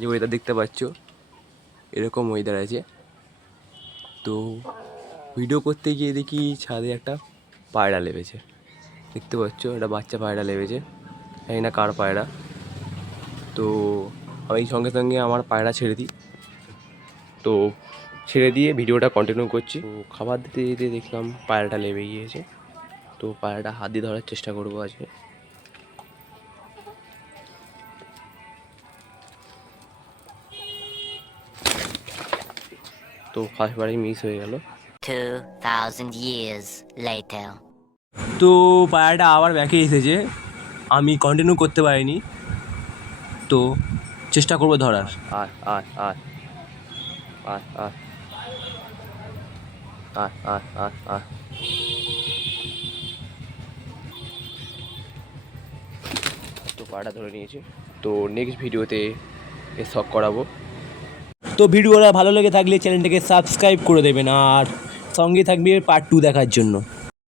আজ ওয়েদার দেখতে পাচ্ছ, এরকম ওয়েদার আছে। তো ভিডিও করতে গিয়ে দেখি ছাদে একটা পায়রা লেবেছে, দেখতে পাচ্ছ, একটা বাচ্চা পায়রা লেবেছে, জানি না কার পায়রা। তো আমি সঙ্গে সঙ্গে আমার পায়রা ছেড়ে দিই, তো ছেড়ে দিয়ে ভিডিওটা কন্টিনিউ করছি। তো খাবার দিতে দিতে দেখলাম পায়রাটা লেবে গিয়েছে। তো পায়রাটা হাত দিয়ে ধরার চেষ্টা করবো আজকে। তো ফার্স্টবারই মিস হয়ে গেল। 2000 years later. তো পায়রাটা আবার ব্যাকে এসেছে, আমি কন্টিনিউ করতে পারিনি, তো চেষ্টা করবো ধরার। আয় আয় আয় আয় আয় আয় আয় আয় আয়। তো পায়রাটা ধরে নিয়েছি, তো নেক্সট ভিডিওতে এর শখ করাবো। তো ভিডিওটা ভালো লেগে থাকলে চ্যানেলটাকে সাবস্ক্রাইব করে দেবেন, আর সঙ্গে থাকবে পার্ট 2 দেখার জন্য।